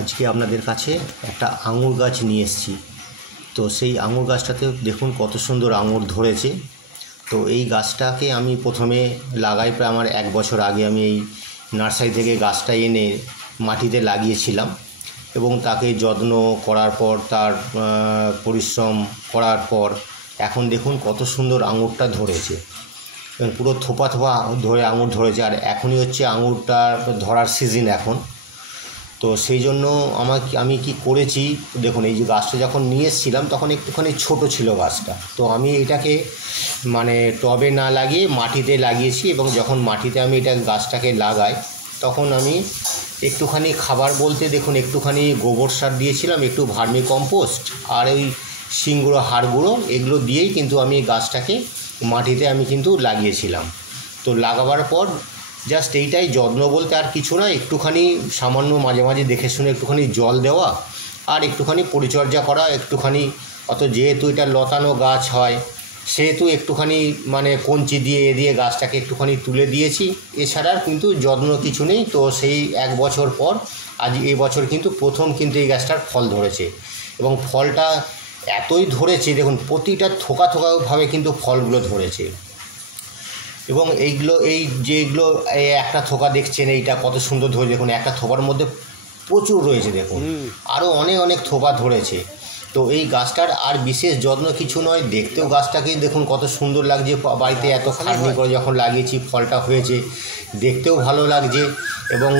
আজকে আপনাদের কাছে একটা আঙুর গাছ নিয়ে এসেছি। তো সেই আঙুর গাছটাতে দেখুন কত সুন্দর আঙুর ধরেছে। তো এই গাছটাকে আমি প্রথমে লাগাই প্রায় আমার 1 বছর আগে। আমি এই নার্সারি থেকে গাছটা এনে মাটিতে লাগিয়েছিলাম এবং তাকে যত্ন করার পর তার পরিশ্রম করার পর এখন দেখুন কত সুন্দর আঙুরটা ধরেছে। পুরো থোপা থোপা ধরে আঙুর ধরেছে। আর এখনই হচ্ছে আঙুরটা ধরার সিজন এখন। তো সেই জন্য আমি কি করেছি দেখুন, এই যে গাছটা যখন নিয়ে এসেছিলাম তখন একটুখানি ছোট ছিল গাছটা। তো আমি এটাকে মানে টবে না লাগিয়ে মাটিতে লাগিয়েছি এবং যখন মাটিতে আমি এটা গাছটাকে লাগাই তখন আমি একটুখানি খাবার বলতে দেখুন একটুখানি গোবর সার দিয়েছিলাম, একটু ভার্মি কম্পোস্ট আর ওই শিংগুঁড়ো হাড়গুঁড়ো এগুলো দিয়েই কিন্তু আমি গাছটাকে মাটিতে আমি কিন্তু লাগিয়েছিলাম। তো লাগাবার পর জাস্ট এইটাই যত্ন বলতে আর কিছু না, একটুখানি সামান্য মাঝে মাঝে দেখে শুনে একটুখানি জল দেওয়া আর একটুখানি পরিচর্যা করা, একটুখানি যেহেতু এটা লতানো গাছ হয় সেহেতু একটুখানি মানে কঞ্চি দিয়ে গাছটাকে একটুখানি তুলে দিয়েছি। এছাড়া কিন্তু যত্ন কিছু নেই। তো সেই 1 বছর পর আজ এই বছর কিন্তু প্রথম কিন্তু এই গাছটার ফল ধরেছে এবং ফলটা এতই ধরেছে দেখুন, প্রতিটা থোকা থোকাভাবে কিন্তু ফলগুলো ধরেছে। এবং এইগুলো যেগুলো একটা থোকা দেখছেন এইটা কত সুন্দর ধরে, দেখুন একটা থোকার মধ্যে প্রচুর রয়েছে দেখুন, আরও অনেক থোকা ধরেছে। তো এই গাছটার আর বিশেষ যত্ন কিছু নয়, দেখতেও গাছটাকে দেখুন কত সুন্দর লাগছে। বাড়িতে এত খাটনি করে যখন লাগিয়েছি ফলটা হয়েছে, দেখতেও ভালো লাগছে এবং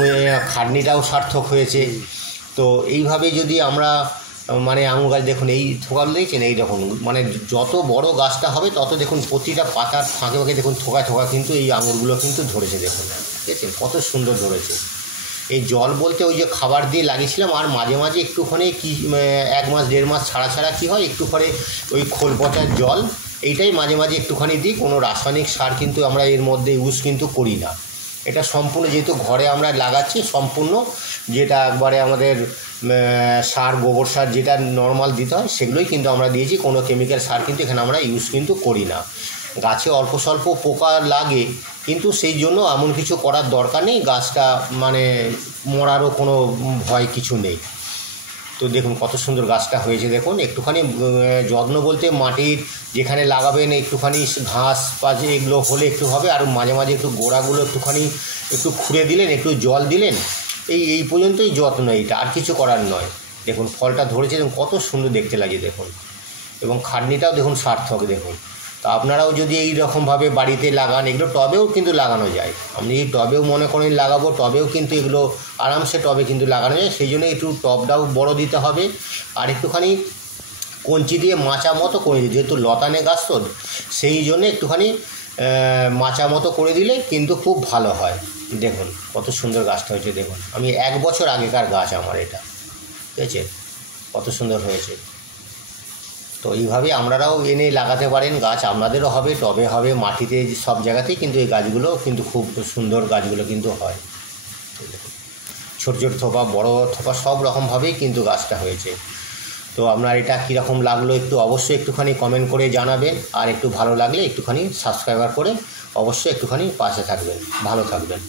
খাটনিটাও সার্থক হয়েছে। তো এইভাবে যদি আমরা মানে আঙুর গাছ দেখুন এই থোকাগুলো দেখছেন, এই দেখুন মানে যত বড় গাছটা হবে তত দেখুন প্রতিটা পাতার ফাঁকে ফাঁকে দেখুন থোকা কিন্তু এই আঙুরগুলো কিন্তু ধরেছে দেখুন, ঠিক আছে, কত সুন্দর ধরেছে। এই জল বলতে ওই যে খাবার দিয়ে লাগিয়েছিলাম আর মাঝে মাঝে একটুখানি 1 মাস 1.5 মাস ছাড়া কী হয় একটু করে ওই খোল পচার জল এইটাই মাঝে মাঝে একটুখানি দিই। কোনো রাসায়নিক সার কিন্তু আমরা এর মধ্যে ইউজ কিন্তু করি না। এটা সম্পূর্ণ যেহেতু ঘরে আমরা লাগাচ্ছি, সম্পূর্ণ যেটা একবারে আমাদের সার গোবর সার যেটা নর্মাল দিতে হয় সেগুলোই কিন্তু আমরা দিয়েছি। কোনো কেমিক্যাল সার কিন্তু এখানে আমরা ইউজ কিন্তু করি না। গাছে অল্প স্বল্প পোকা লাগে কিন্তু সেই জন্য এমন কিছু করার দরকার নেই, গাছটা মানে মরারও কোনো ভয় কিছু নেই। তো দেখুন কত সুন্দর গাছটা হয়েছে দেখুন। একটুখানি যত্ন বলতে মাটির যেখানে লাগাবেন একটুখানি ঘাস পাছে এগুলো হলে একটু হবে, আর মাঝে মাঝে একটু গোড়াগুলো একটু খুঁড়ে দিলেন, একটু জল দিলেন, এই পর্যন্তই যত্ন, এইটা আর কিছু করার নয়। দেখুন ফলটা ধরেছে এবং কত সুন্দর দেখতে লাগে দেখুন, এবং খাটনিটাও দেখুন সার্থক দেখুন। তো আপনারাও যদি এই রকমভাবে বাড়িতে লাগান, এগুলো টবেও কিন্তু লাগানো যায়। আপনি এই টবেও মনে করেন লাগাবো, টবেও কিন্তু এগুলো আরামসে টবে কিন্তু লাগানো যায়। সেই জন্য একটু টবটাও বড় দিতে হবে আর একটুখানি কঞ্চি দিয়ে মাচা মতো করে দিই, যেহেতু লতানে গাছ তো সেই জন্য একটুখানি মাচা মতো করে দিলে কিন্তু খুব ভালো হয়। দেখুন কত সুন্দর গাছটা হয়েছে দেখুন। আমি 1 বছর আগেকার গাছ আমার এটা, ঠিক আছে, কত সুন্দর হয়েছে। তো এইভাবে আপনারাও এনে লাগাতে পারেন গাছ, আপনাদেরও হবে, টবে হবে, মাটিতে, সব জায়গাতেই কিন্তু এই গাছগুলো কিন্তু খুব সুন্দর গাছগুলো কিন্তু হয়। ছোট ছোট থোপা বড় থোপা সব রকমভাবেই কিন্তু গাছটা হয়েছে। তো আপনার এটা কীরকম লাগলো একটু অবশ্যই একটুখানি কমেন্ট করে জানাবেন, আর একটু ভালো লাগলে একটুখানি সাবস্ক্রাইবার করে অবশ্যই একটুখানি পাশে থাকবেন। ভালো থাকবেন।